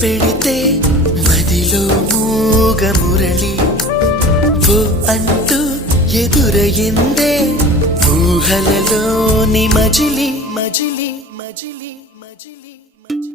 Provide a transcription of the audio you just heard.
పెడితే మదిలో మూగ మురళి ఓ అంటూ ఎదురయిందే ఊహలలోని మజిలి మజిలి మజిలి మజిలి మజిలి